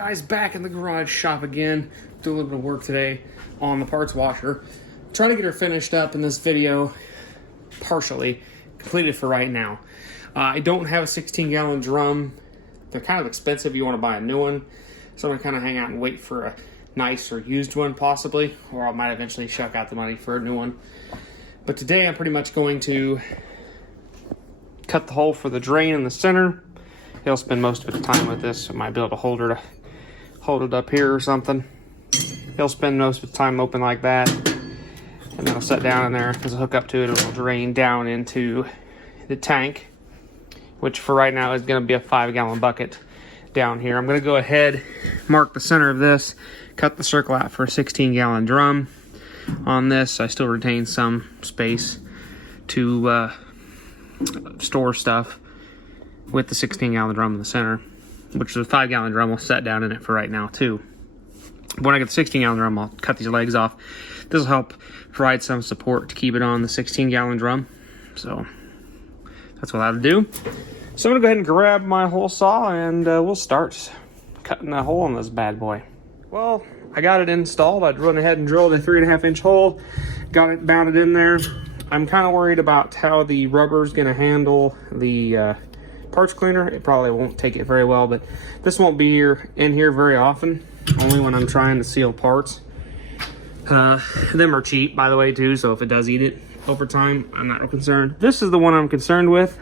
Guys, back in the garage shop again. Do a little bit of work today on the parts washer. Trying to get her finished up in this video, partially completed for right now. I don't have a 16-gallon drum. They're kind of expensive. You want to buy a new one. So I'm going to kind of hang out and wait for a nice or used one possibly, or I might eventually shuck out the money for a new one. But today I'm pretty much going to cut the hole for the drain in the center. He'll spend most of his time with this. I might be able to hold it up here or something. He'll spend most of his time open like that, and then he'll set down in there. As I hook up to it, it'll drain down into the tank, which for right now is going to be a 5-gallon bucket down here. I'm going to go ahead, mark the center of this, cut the circle out for a 16-gallon drum. On this, I still retain some space to store stuff with the 16-gallon drum in the center, which is a 5-gallon drum. Will set down in it for right now too. When I get the 16-gallon drum, I'll cut these legs off. This will help provide some support to keep it on the 16-gallon drum. So that's what I'll do. So I'm gonna go ahead and grab my hole saw and we'll start cutting a hole in this bad boy. Well, I got it installed. I'd run ahead and drilled a 3.5-inch hole, got it mounted in there. I'm kind of worried about how the rubber is gonna handle the parts cleaner. It probably won't take it very well, but this won't be in here very often, only when I'm trying to seal parts. Them are cheap, by the way, too, so if it does eat it over time, I'm not real concerned. This is the one I'm concerned with.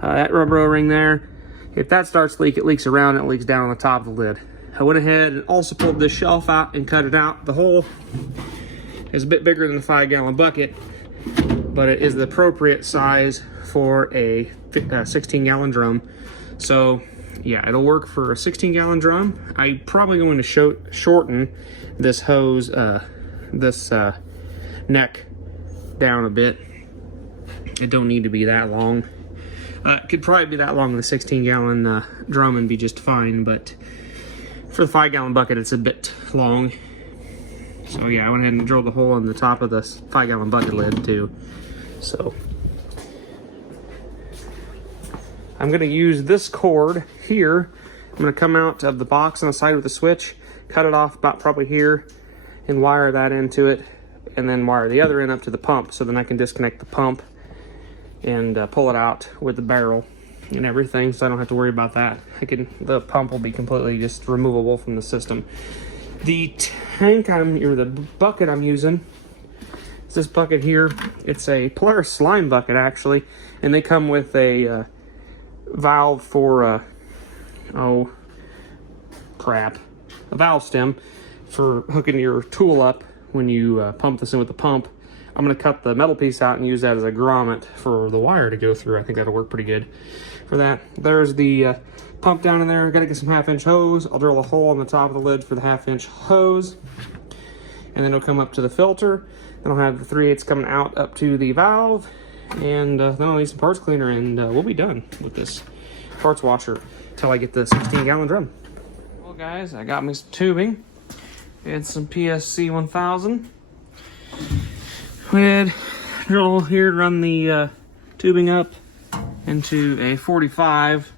That rubber O-ring there, if that starts to leak, it leaks around, it leaks down on the top of the lid. I went ahead and also pulled this shelf out and cut it out. The hole is a bit bigger than the 5-gallon bucket, but it is the appropriate size for a 16-gallon drum. So yeah, it'll work for a 16-gallon drum. I'm probably going to shorten this hose, this neck down a bit. It don't need to be that long. It could probably be that long in the 16-gallon drum and be just fine, but for the 5-gallon bucket, it's a bit long. So yeah, I went ahead and drilled a hole in the top of this 5-gallon bucket lid too. So I'm going to use this cord here. I'm going to come out of the box on the side with the switch, cut it off about probably here, and wire that into it, and then wire the other end up to the pump, so then I can disconnect the pump and pull it out with the barrel and everything, so I don't have to worry about that. The pump will be completely just removable from the system. The the bucket I'm using is this bucket here. It's a Polaris slime bucket actually, and they come with a valve for a valve stem for hooking your tool up when you pump this in with the pump. I'm going to cut the metal piece out and use that as a grommet for the wire to go through. I think that'll work pretty good for that. There's the pump down in there. I've got to get some 1/2-inch hose. I'll drill a hole on the top of the lid for the 1/2-inch hose, and then it'll come up to the filter. Then I'll have the 3/8 coming out up to the valve, and then I'll need some parts cleaner, and we'll be done with this parts washer until I get the 16-gallon drum. Well guys, I got me some tubing and some PSC 1000. We had drill here to run the tubing up into a 45,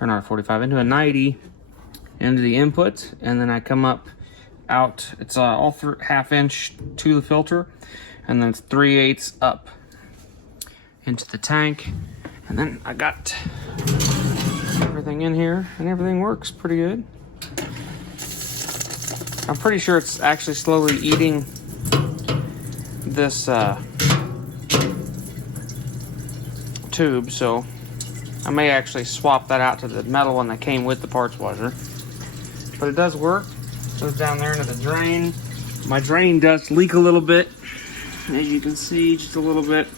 or not a 45, into a 90, into the input, and then I come up out, it's all 1/2-inch to the filter, and then it's 3/8 up into the tank, and then I got everything in here, and everything works pretty good. I'm pretty sure it's actually slowly eating this tube, so I may actually swap that out to the metal one that came with the parts washer. But it does work. Goes down there into the drain. My drain does leak a little bit, as you can see, just a little bit.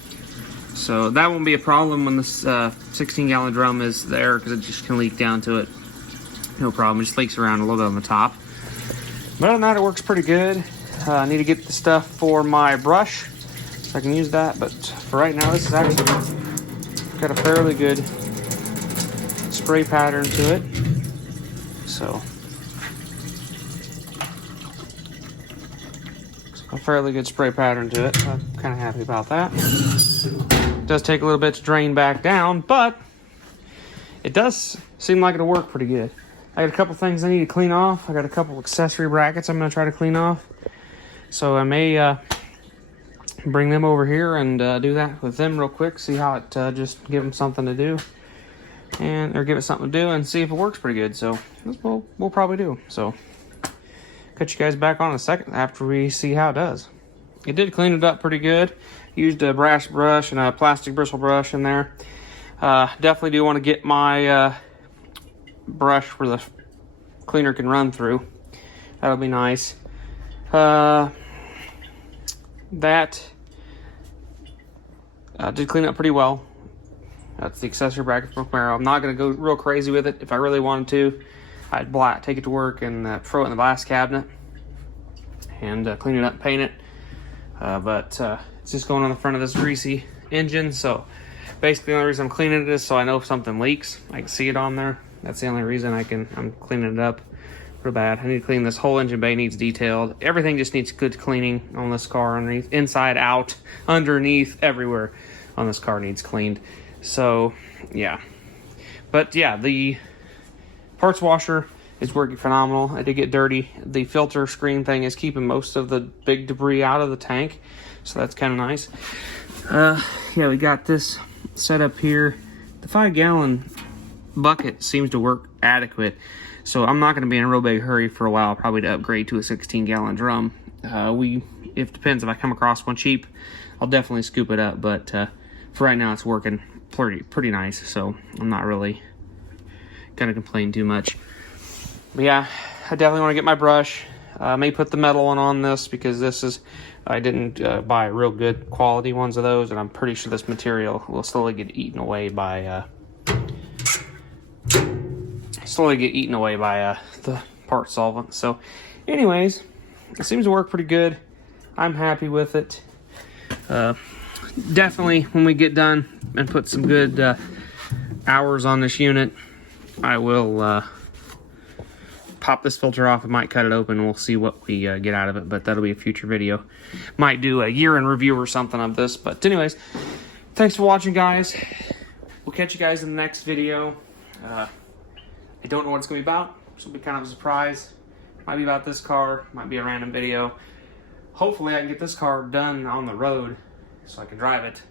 So that won't be a problem when this 16-gallon drum is there, because it just can leak down to it. No problem. It just leaks around a little bit on the top. But other than that, it works pretty good. I need to get the stuff for my brush so I can use that, but for right now, this is actually got a fairly good spray pattern to it. So a fairly good spray pattern to it. I'm kind of happy about that. It does take a little bit to drain back down, but it does seem like it'll work pretty good. I got a couple things I need to clean off. I got a couple accessory brackets I'm going to try to clean off. So I may bring them over here and do that with them real quick. See how it, just give them something to do. Or give it something to do and see if it works pretty good. So that's what we'll probably do. So cut you guys back on in a second after we see how it does. It did clean it up pretty good. Used a brass brush and a plastic bristle brush in there. Definitely do want to get my brush where the cleaner can run through. That'll be nice. That did clean up pretty well. That's the accessory bracket from Camaro. I'm not going to go real crazy with it. If I really wanted to, I'd take it to work and throw it in the glass cabinet and clean it up and paint it. But it's just going on the front of this greasy engine. So basically the only reason I'm cleaning it is so I know if something leaks, I can see it on there. That's the only reason I'm cleaning it up real bad. I need to clean this whole engine bay, needs detailed. Everything just needs good cleaning on this car, underneath, inside, out, underneath, everywhere on this car needs cleaned. So yeah, but yeah, the parts washer is working phenomenal. I did get dirty. The filter screen thing is keeping most of the big debris out of the tank, so that's kind of nice. Yeah, we got this set up here. The 5-gallon bucket seems to work adequate, so I'm not going to be in a real big hurry for a while, probably to upgrade to a 16-gallon drum. It depends if I come across one cheap, I'll definitely scoop it up, but for right now it's working pretty nice, so I'm not really gonna complain too much. But yeah, I definitely want to get my brush. I may put the metal one on this because I didn't buy real good quality ones of those, and I'm pretty sure this material will slowly get eaten away by the part solvent. So anyways, it seems to work pretty good. I'm happy with it. Definitely when we get done and put some good hours on this unit, I will pop this filter off. I might cut it open and we'll see what we get out of it, but that'll be a future video. Might do a year in review or something of this. But anyways, thanks for watching, guys. We'll catch you guys in the next video. I don't know what it's going to be about, so it'll be kind of a surprise. Might be about this car, might be a random video. Hopefully I can get this car done on the road so I can drive it.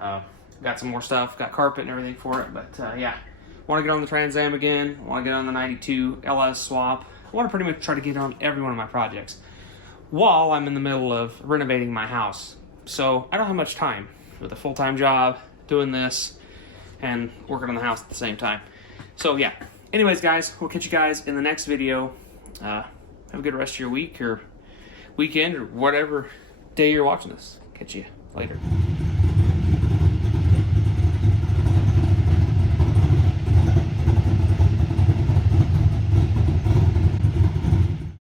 Got some more stuff, got carpet and everything for it, but yeah. Want to get on the Trans Am again, want to get on the 92 LS swap. I want to pretty much try to get on every one of my projects while I'm in the middle of renovating my house. So I don't have much time with a full-time job, doing this, and working on the house at the same time. So yeah, anyways guys, we'll catch you guys in the next video. Have a good rest of your week or weekend or whatever day you're watching this. Catch you later.